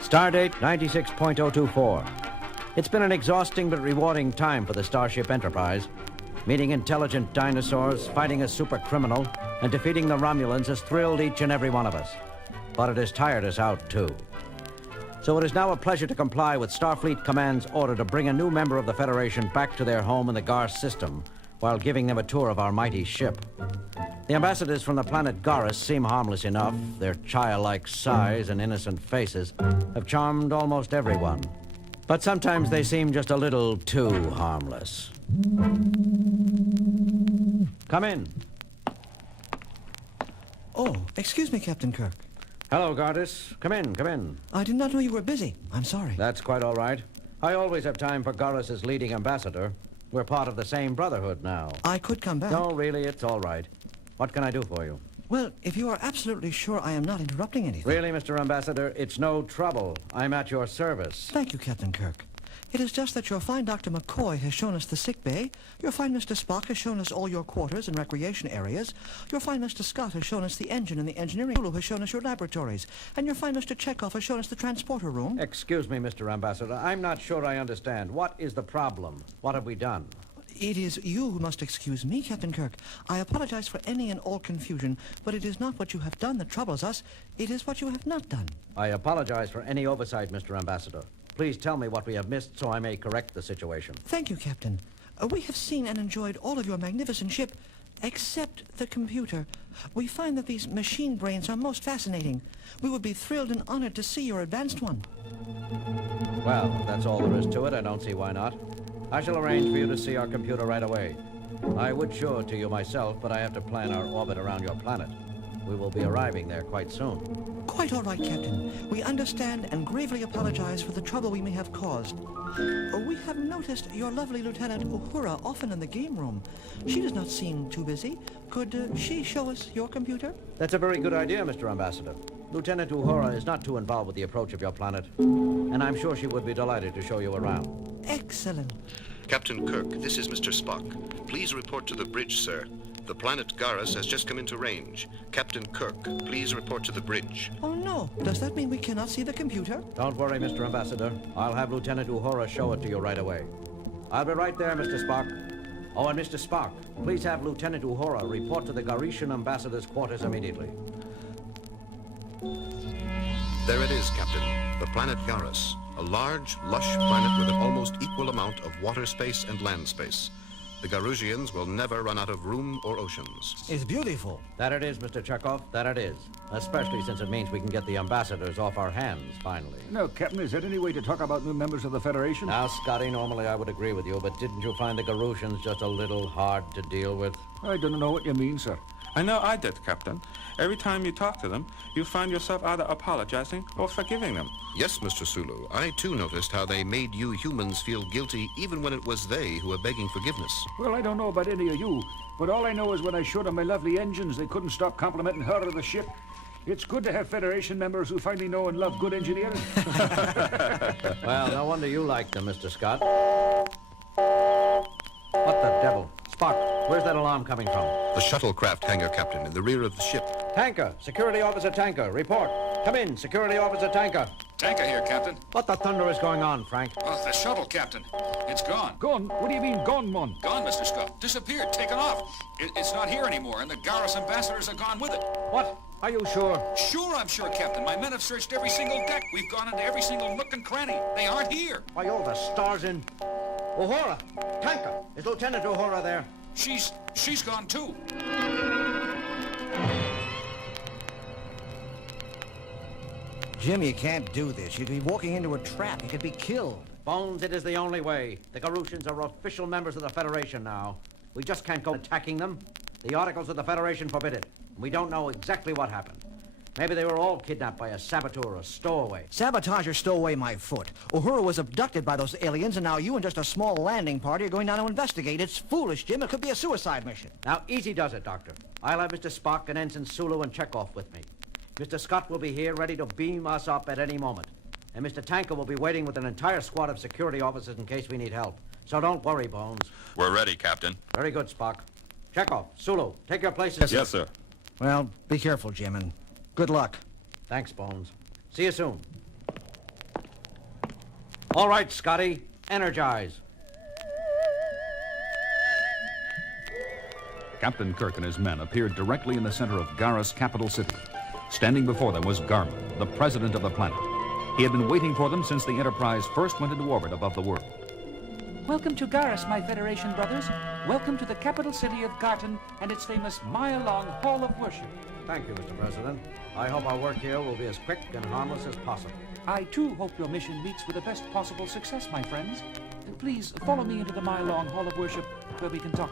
Stardate 96.024. It's been an exhausting but rewarding time for the Starship Enterprise. Meeting intelligent dinosaurs, fighting a super criminal, and defeating the Romulans has thrilled each and every one of us. But it has tired us out, too. So it is now a pleasure to comply with Starfleet Command's order to bring a new member of the Federation back to their home in the Gar system while giving them a tour of our mighty ship. The ambassadors from the planet Garrus seem harmless enough. Their childlike size and innocent faces have charmed almost everyone. But sometimes they seem just a little too harmless. Come in. Oh, excuse me, Captain Kirk. Hello, Garrus. Come in, come in. I did not know you were busy. I'm sorry. That's quite all right. I always have time for Garrus's leading ambassador. We're part of the same brotherhood now. I could come back. No, really, it's all right. What can I do for you? Well, if you are absolutely sure I am not interrupting anything... Really, Mr. Ambassador, it's no trouble. I'm at your service. Thank you, Captain Kirk. It is just that your fine Dr. McCoy has shown us the sick bay, your fine Mr. Spock has shown us all your quarters and recreation areas, your fine Mr. Scott has shown us the engine and the engineering, Lulu has shown us your laboratories, and your fine Mr. Chekhov has shown us the transporter room. Excuse me, Mr. Ambassador, I'm not sure I understand. What is the problem? What have we done? It is you who must excuse me, Captain Kirk. I apologize for any and all confusion, but it is not what you have done that troubles us. It is what you have not done. I apologize for any oversight, Mr. Ambassador. Please tell me what we have missed so I may correct the situation. Thank you, Captain. We have seen and enjoyed all of your magnificent ship, except the computer. We find that these machine brains are most fascinating. We would be thrilled and honored to see your advanced one. Well, if that's all there is to it, I don't see why not. I shall arrange for you to see our computer right away. I would show it to you myself, but I have to plan our orbit around your planet. We will be arriving there quite soon. Quite all right, Captain. We understand and gravely apologize for the trouble we may have caused. We have noticed your lovely Lieutenant Uhura often in the game room. She does not seem too busy. Could she show us your computer? That's a very good idea, Mr. Ambassador. Lieutenant Uhura is not too involved with the approach of your planet, and I'm sure she would be delighted to show you around. Excellent. Captain Kirk, this is Mr. Spock. Please report to the bridge, sir. The planet Garrus has just come into range. Captain Kirk, please report to the bridge. Oh, no. Does that mean we cannot see the computer? Don't worry, Mr. Ambassador. I'll have Lieutenant Uhura show it to you right away. I'll be right there, Mr. Spock. Oh, and Mr. Spock, please have Lieutenant Uhura report to the Garetian ambassador's quarters immediately. There it is, Captain. The planet Garrus. A large, lush planet with an almost equal amount of water space and land space. The Garusians will never run out of room or oceans. It's beautiful. That it is, Mr. Chekhov, that it is. Especially since it means we can get the ambassadors off our hands, finally. Now, Captain, is there any way to talk about new members of the Federation? Now, Scotty, normally I would agree with you, but didn't you find the Garusians just a little hard to deal with? I don't know what you mean, sir. I know I did, Captain. Every time you talk to them, you find yourself either apologizing or forgiving them. Yes, Mr. Sulu. I too noticed how they made you humans feel guilty even when it was they who were begging forgiveness. Well, I don't know about any of you, but all I know is when I showed them my lovely engines, they couldn't stop complimenting her or the ship. It's good to have Federation members who finally know and love good engineering. Well, no wonder you like them, Mr. Scott. What the devil? Spock, where's that alarm coming from? The shuttlecraft hangar, Captain, in the rear of the ship. Tanker! Security Officer Tanker, report. Come in, Security Officer Tanker. Tanker here, Captain. What the thunder is going on, Frank? Oh, the shuttle, Captain. It's gone. Gone? What do you mean, gone, Mon? Gone, Mr. Scott. Disappeared, taken off. It's not here anymore, and the Garrus ambassadors are gone with it. What? Are you sure? Sure, I'm sure, Captain. My men have searched every single deck. We've gone into every single nook and cranny. They aren't here. Why, all the stars in... Uhura! Tanker! Is Lieutenant Uhura there? She's gone, too. Jim, you can't do this. You'd be walking into a trap. You could be killed. Bones, it is the only way. The Garusians are official members of the Federation now. We just can't go attacking them. The Articles of the Federation forbid it. We don't know exactly what happened. Maybe they were all kidnapped by a saboteur or a stowaway. Sabotage or stow away my foot. Uhura was abducted by those aliens, and now you and just a small landing party are going down to investigate. It's foolish, Jim. It could be a suicide mission. Now, easy does it, Doctor. I'll have Mr. Spock and Ensign Sulu and Chekhov with me. Mr. Scott will be here ready to beam us up at any moment. And Mr. Tanker will be waiting with an entire squad of security officers in case we need help. So don't worry, Bones. We're ready, Captain. Very good, Spock. Chekhov, Sulu, take your places. Yes, sir. Well, be careful, Jim, and good luck. Thanks, Bones. See you soon. All right, Scotty, energize. Captain Kirk and his men appeared directly in the center of Gara's capital city. Standing before them was Garmin, the president of the planet. He had been waiting for them since the Enterprise first went into orbit above the world. Welcome to Garrus, my Federation brothers. Welcome to the capital city of Garton and its famous mile-long Hall of Worship. Thank you, Mr. President. I hope our work here will be as quick and harmless as possible. I, too, hope your mission meets with the best possible success, my friends. Please follow me into the mile-long Hall of Worship where we can talk.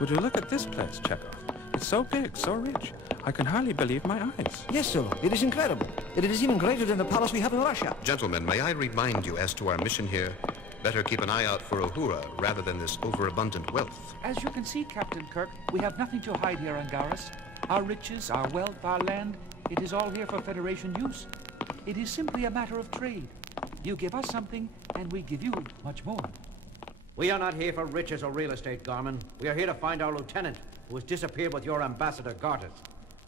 Would you look at this place, Chekhov? It's so big, so rich. I can hardly believe my eyes. Yes, Sulu, it is incredible. It is even greater than the palace we have in Russia. Gentlemen, may I remind you as to our mission here? Better keep an eye out for Uhura rather than this overabundant wealth. As you can see, Captain Kirk, we have nothing to hide here on Garrus. Our riches, our wealth, our land, it is all here for Federation use. It is simply a matter of trade. You give us something, and we give you much more. We are not here for riches or real estate, Garmin. We are here to find our lieutenant, who has disappeared with your ambassador, Gartus.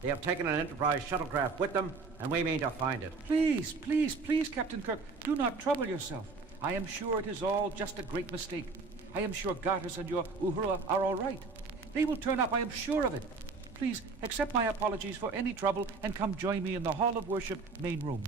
They have taken an Enterprise shuttlecraft with them, and we mean to find it. Please, please, please, Captain Kirk, do not trouble yourself. I am sure it is all just a great mistake. I am sure Gartus and your Uhura are all right. They will turn up, I am sure of it. Please, accept my apologies for any trouble and come join me in the Hall of Worship main room.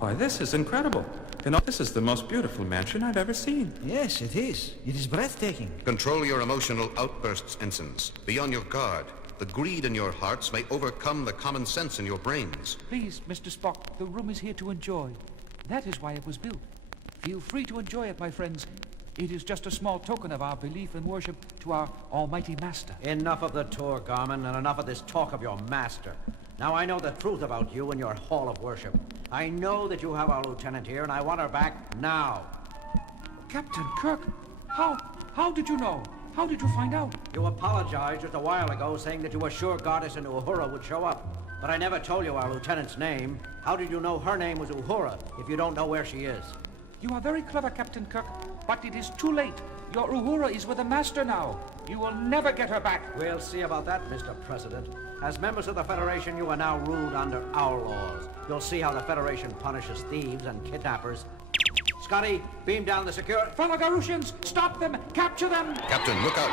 Why, this is incredible. You know, this is the most beautiful mansion I've ever seen. Yes, it is. It is breathtaking. Control your emotional outbursts, ensigns. Be on your guard. The greed in your hearts may overcome the common sense in your brains. Please, Mr. Spock, the room is here to enjoy. That is why it was built. Feel free to enjoy it, my friends. It is just a small token of our belief and worship to our almighty master. Enough of the tour, Garmin, and enough of this talk of your master. Now I know the truth about you and your Hall of Worship. I know that you have our lieutenant here, and I want her back now. Captain Kirk, how did you know? How did you find out? You apologized just a while ago, saying that you were sure Gartus and Uhura would show up. But I never told you our lieutenant's name. How did you know her name was Uhura if you don't know where she is? You are very clever, Captain Kirk, but it is too late. Your Uhura is with the Master now. You will never get her back. We'll see about that, Mr. President. As members of the Federation, you are now ruled under our laws. You'll see how the Federation punishes thieves and kidnappers. Scotty, beam down the security. Fellow Garusians, stop them! Capture them! Captain, look out!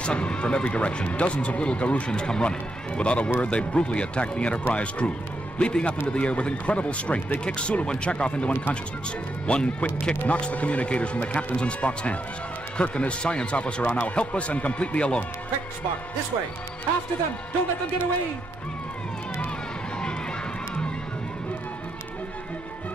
Suddenly, from every direction, dozens of little Garusians come running. Without a word, they brutally attack the Enterprise crew. Leaping up into the air with incredible strength, they kick Sulu and Chekhov into unconsciousness. One quick kick knocks the communicators from the captain's and Spock's hands. Kirk and his science officer are now helpless and completely alone. Quick, Spock, this way. After them! Don't let them get away!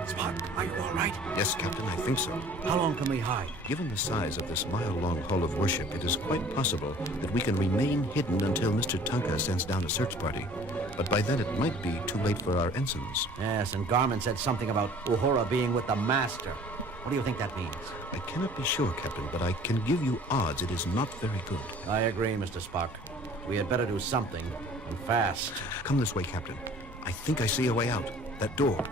Spock, are you all right? Yes, Captain, I think so. How long can we hide? Given the size of this mile-long Hall of Worship, it is quite possible that we can remain hidden until Mr. Tanka sends down a search party. But by then it might be too late for our ensigns. Yes, and Garmin said something about Uhura being with the Master. What do you think that means? I cannot be sure, Captain, but I can give you odds it is not very good. I agree, Mr. Spock. We had better do something, and fast. Come this way, Captain. I think I see a way out. That door.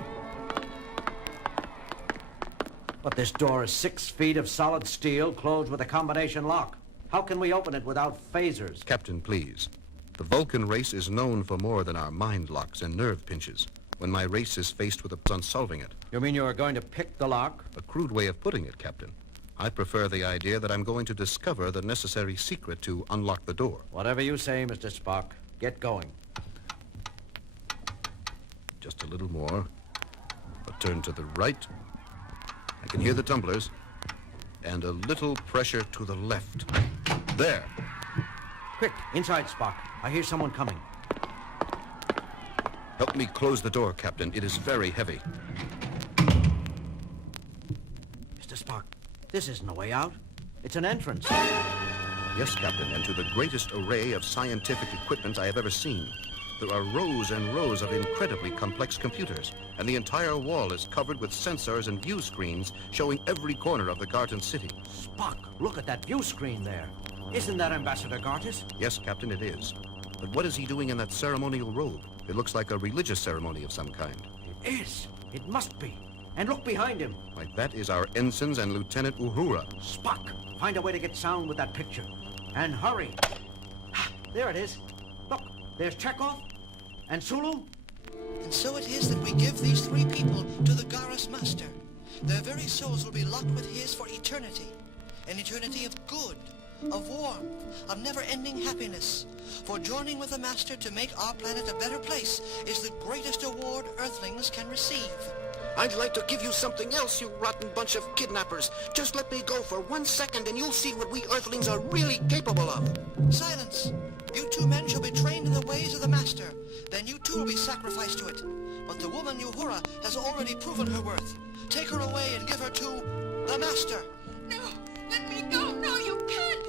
But this door is 6 feet of solid steel closed with a combination lock. How can we open it without phasers? Captain, please. The Vulcan race is known for more than our mind locks and nerve pinches. When my race is faced with on solving it. You mean you are going to pick the lock? A crude way of putting it, Captain. I prefer the idea that I'm going to discover the necessary secret to unlock the door. Whatever you say, Mr. Spock. Get going. Just a little more. A turn to the right. I can hear the tumblers. And a little pressure to the left. There. Quick, inside, Spock. I hear someone coming. Help me close the door, Captain. It is very heavy. Mr. Spock, this isn't a way out. It's an entrance. Yes, Captain, and to the greatest array of scientific equipment I have ever seen. There are rows and rows of incredibly complex computers, and the entire wall is covered with sensors and view screens showing every corner of the Garton city. Spock, look at that view screen there. Isn't that Ambassador Gartus? Yes, Captain, it is. But what is he doing in that ceremonial robe? It looks like a religious ceremony of some kind. It is. It must be. And look behind him. Why, that is our ensigns and Lieutenant Uhura. Spock, find a way to get sound with that picture. And hurry. There it is. Look, there's Chekhov and Sulu. And so it is that we give these three people to the Garrus Master. Their very souls will be locked with his for eternity. An eternity of good, of warmth, of never-ending happiness. For joining with the Master to make our planet a better place is the greatest award Earthlings can receive. I'd like to give you something else, you rotten bunch of kidnappers. Just let me go for 1 second and you'll see what we Earthlings are really capable of. Silence! You two men shall be trained in the ways of the Master. Then you too will be sacrificed to it. But the woman Uhura has already proven her worth. Take her away and give her to the Master. No, let me go. No, you can't.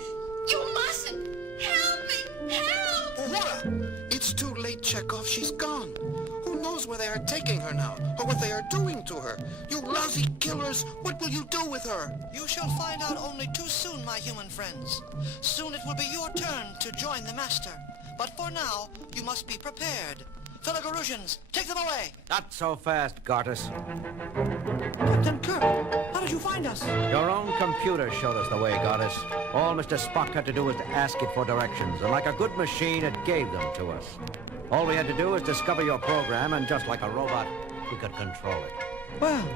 You mustn't. Help me. Help! Uhura! It's too late, Chekhov. She's gone. Who knows where they are taking her now, or what they are doing to her? You lousy killers, what will you do with her? You shall find out only too soon, my human friends. Soon it will be your turn to join the Master. But for now, you must be prepared. Fellow Garusians, take them away! Not so fast, Gartus. Captain Kirk, how did you find us? Your own computer showed us the way, Gartus. All Mr. Spock had to do was to ask it for directions, and like a good machine, it gave them to us. All we had to do was discover your program, and just like a robot, we could control it. Well,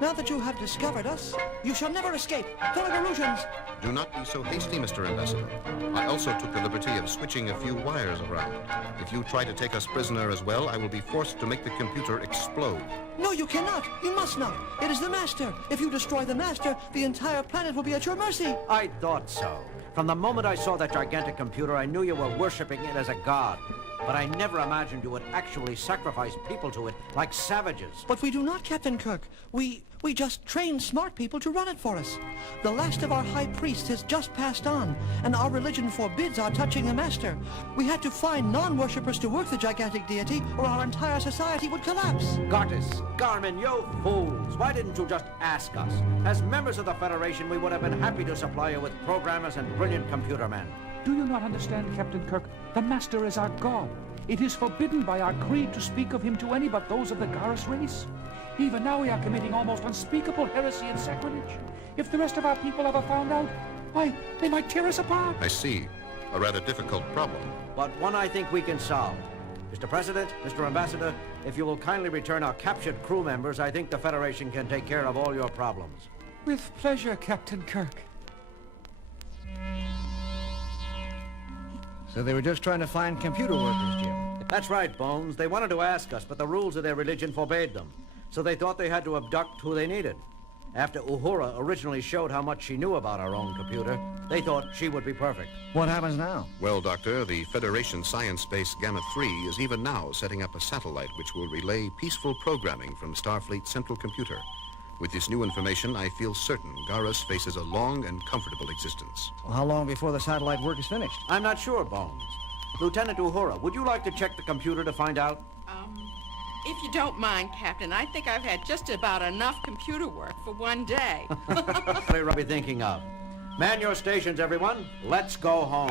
now that you have discovered us, you shall never escape. Fellow Garusians! Do not be so hasty, Mr. Ambassador. I also took the liberty of switching a few wires around. If you try to take us prisoner as well, I will be forced to make the computer explode. No, you cannot. You must not. It is the Master. If you destroy the Master, the entire planet will be at your mercy. I thought so. From the moment I saw that gigantic computer, I knew you were worshipping it as a god. But I never imagined you would actually sacrifice people to it like savages. But we do not, Captain Kirk. We just train smart people to run it for us. The last of our high priests has just passed on, and our religion forbids our touching the Master. We had to find non-worshippers to work the gigantic deity, or our entire society would collapse. Gartus, Garmin, you fools! Why didn't you just ask us? As members of the Federation, we would have been happy to supply you with programmers and brilliant computer men. Do you not understand, Captain Kirk? The Master is our god. It is forbidden by our creed to speak of him to any but those of the Garrus race. Even now we are committing almost unspeakable heresy and sacrilege. If the rest of our people ever found out, why, they might tear us apart. I see. A rather difficult problem. But one I think we can solve. Mr. President, Mr. Ambassador, if you will kindly return our captured crew members, I think the Federation can take care of all your problems. With pleasure, Captain Kirk. So they were just trying to find computer workers, Jim. That's right, Bones. They wanted to ask us, but the rules of their religion forbade them. So they thought they had to abduct who they needed. After Uhura originally showed how much she knew about our own computer, they thought she would be perfect. What happens now? Well, Doctor, the Federation science base Gamma-3 is even now setting up a satellite which will relay peaceful programming from Starfleet's central computer. With this new information, I feel certain Garrus faces a long and comfortable existence. Well, how long before the satellite work is finished? I'm not sure, Bones. Lieutenant Uhura, would you like to check the computer to find out? If you don't mind, Captain, I think I've had just about enough computer work for one day. What are you thinking of? Man your stations, everyone. Let's go home.